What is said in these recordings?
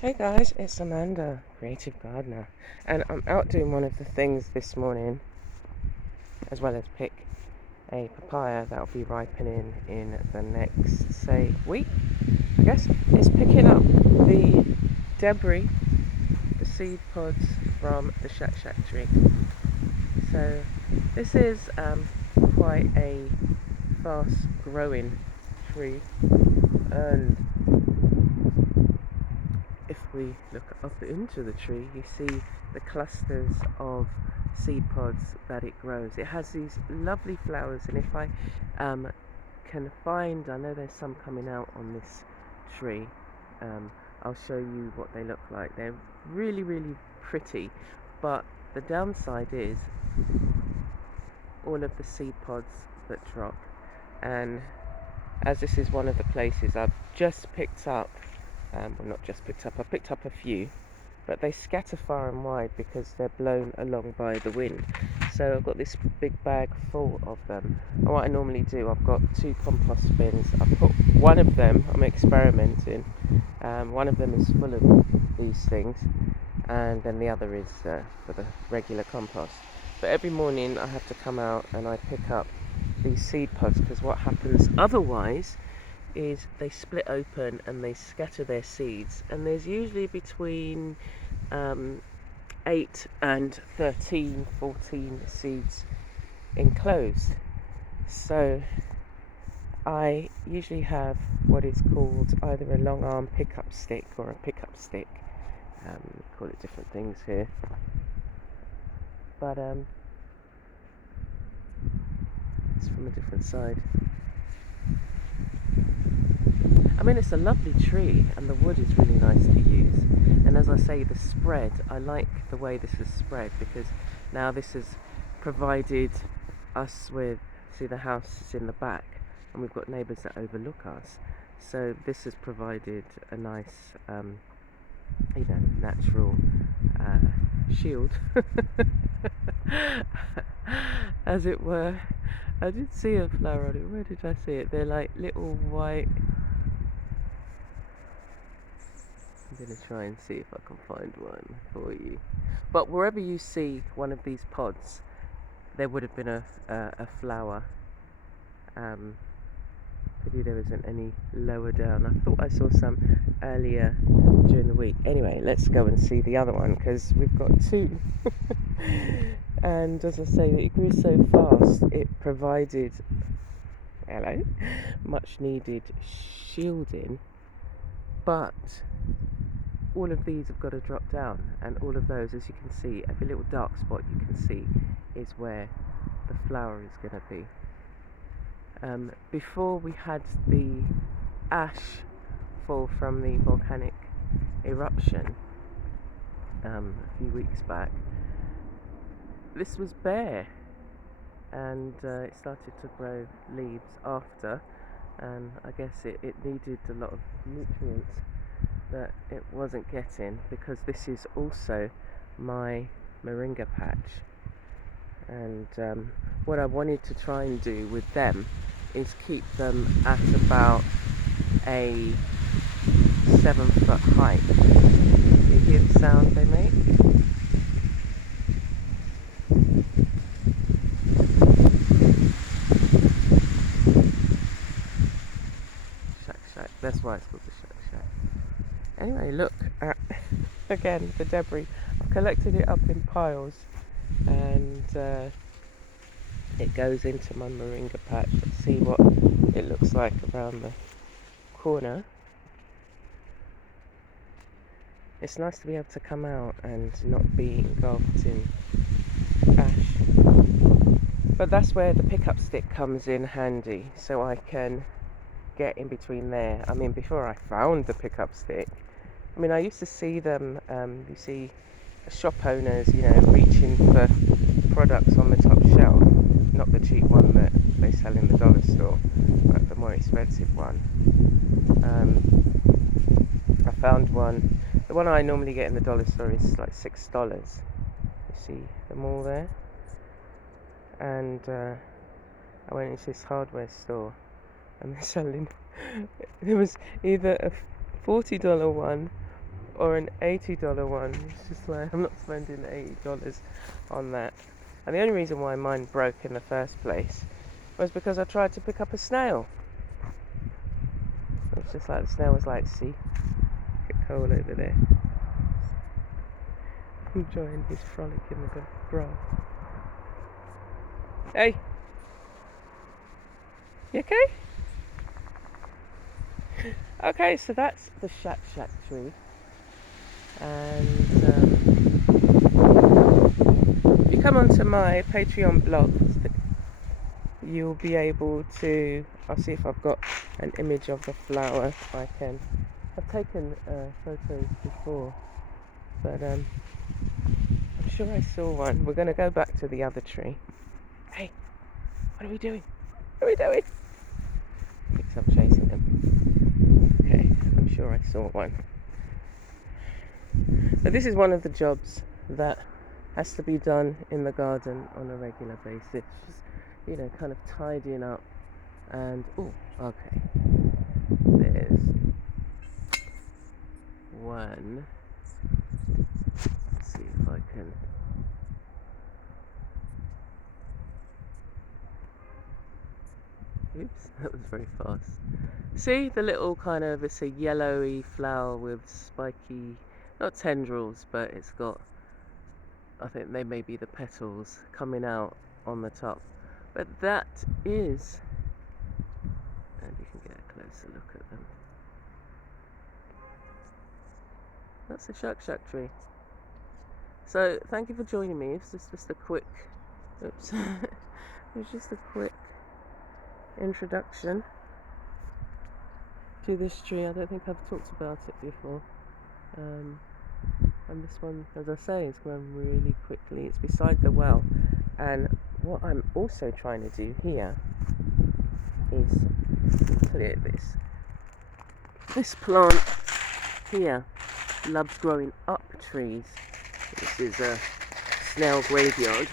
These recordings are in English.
Hey guys, it's Amanda, creative gardener, and I'm out doing one of the things this morning, as well as pick a papaya that'll be ripening in the next, say, week, I guess. It's picking up the debris, the seed pods from the Shak Shak Tree. So this is quite a fast-growing tree, and if we look up into the tree, you see the clusters of seed pods that it grows. It has these lovely flowers, and if I can find, I know there's some coming out on this tree, I'll show you what they look like. They're really, really pretty, but the downside is all of the seed pods that drop. And as this is one of the places I've just picked up, well, not just picked up, I picked up a few, but they scatter far and wide because they're blown along by the wind. So I've got this big bag full of them, and what I normally do, I've got 2 compost bins. I put one of them, I'm experimenting, one of them is full of these things, and then the other is for the regular compost. But every morning I have to come out and I pick up these seed pods, because what happens otherwise is they split open and they scatter their seeds, and there's usually between 8 and 14 seeds enclosed. So I usually have what is called either a long arm pickup stick or a pickup stick. We call it different things here, but it's from a different side. I mean, it's a lovely tree and the wood is really nice to use, and as I say, the spread, I like the way this is spread, because now this has provided us with, see, the house is in the back and we've got neighbours that overlook us, so this has provided a nice natural shield as it were. I did see a flower on it. Where did I see it? They're like little white. I'm going to try and see if I can find one for you. But wherever you see one of these pods, there would have been a flower. Pity there isn't any lower down. I thought I saw some earlier during the week. Anyway, let's go and see the other one, because we've got 2. And as I say, it grew so fast, it provided, much needed shielding, but all of these have got to drop down, and all of those, as you can see, every little dark spot you can see is where the flower is going to be. Before we had the ash fall from the volcanic eruption a few weeks back, this was bare, and it started to grow leaves after, and I guess it needed a lot of nutrients that it wasn't getting, because this is also my moringa patch. And what I wanted to try and do with them is keep them at about a 7-foot height. You hear the sound they make? Shak Shak, that's why it's called the Shak Shak. Anyway, look at, again, the debris. I've collected it up in piles, and it goes into my moringa patch. Let's see what it looks like around the corner. It's nice to be able to come out and not be engulfed in ash. But that's where the pickup stick comes in handy, so I can get in between there. I mean, before I found the pickup stick, I mean, I used to see them, you see shop owners, reaching for products on the top shelf, not the cheap one that they sell in the dollar store, but the more expensive one. I found one, the one I normally get in the dollar store is like $6. You see them all there? And I went into this hardware store, and they're selling, there was either a $40 one or an $80 one. It's just like, I'm not spending $80 on that. And the only reason why mine broke in the first place was because I tried to pick up a snail. It's just like the snail was like, see, get coal over there, enjoying his frolic in the grass. Hey, you okay? Okay, so that's the Shak Shak Tree, and if you come onto my Patreon blog, you'll be able to, I'll see if I've got an image of the flower. I've taken photos before, but I'm sure I saw one. We're going to go back to the other tree. Hey, what are we doing? What are we doing? Thinks I'm chasing them. Okay, I'm sure I saw one. But this is one of the jobs that has to be done in the garden on a regular basis. Just, you know, kind of tidying up. And oh, okay, there's one. Let's see if I can. Oops, that was very fast. See the little kind of, it's a yellowy flower with spiky, not tendrils, but it's got, I think they may be the petals coming out on the top. But that is, and you can get a closer look at them. That's a Shak Shak tree. So thank you for joining me. It's just a quick, oops, it's just a quick introduction to this tree. I don't think I've talked about it before. And this one, as I say, is growing really quickly. It's beside the well, and what I'm also trying to do here is clear this plant here loves growing up trees. This is a snail graveyard,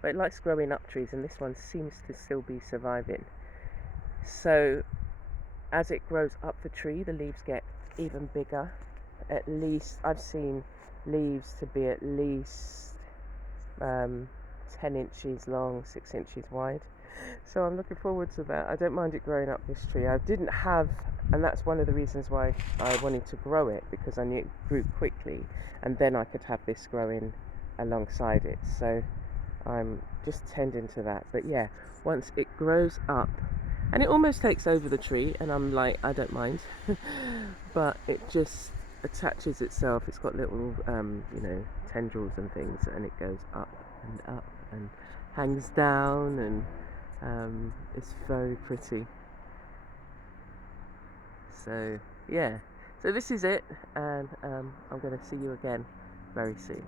but it likes growing up trees, and this one seems to still be surviving. So as it grows up the tree, the leaves get even bigger. At least I've seen leaves to be at least 10 inches long, 6 inches wide. So I'm looking forward to that. I don't mind it growing up this tree. I didn't have, and that's one of the reasons why I wanted to grow it, because I knew it grew quickly, and then I could have this growing alongside it. So I'm just tending to that. But yeah, once it grows up, and it almost takes over the tree, and I'm like, I don't mind. But it just attaches itself. It's got little you know, tendrils and things, and it goes up and hangs down, and it's very pretty. So yeah, so this is it, and I'm going to see you again very soon.